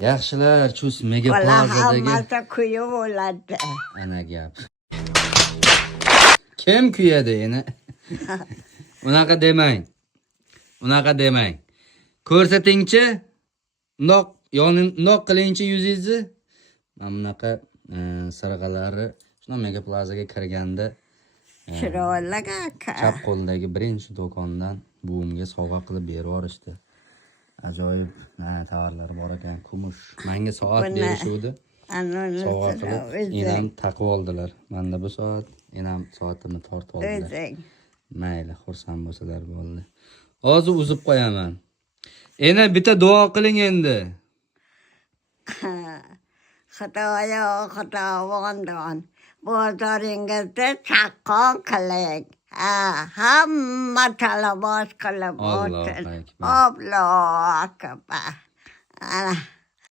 Yaxshilar, chus Mega Bola Plazadagi hammasi kuyib bo'ladi. ana gap. Kim kuyadi endi? Unaqa demang. Unaqa demang. Ko'rsatingchi? Undoq qilingchi yuzingizni. Mana bunaqa sirg'alari shuna Mega Plazaga kirganda Chiroyliga chap qo'ldagi birinchi do'kondan buvimga sovg'a qilib berib yuborishdi. Ajoyib tovarlar bor ekan, kumush. Menga soat berishuvdi. Sovg'a qilib, enam taqib oldilar. Menda bu soat, enam soatimni tortib oldilar. Mayli, xursand bo'lsalar bo'ldi. Hozir uzib qo'yaman. Ena bitta duo qiling endi. Xudoyon bozoringizda chaqqon qiling. Hamma talabos qilib o'tsin. Allohu akbar. Ana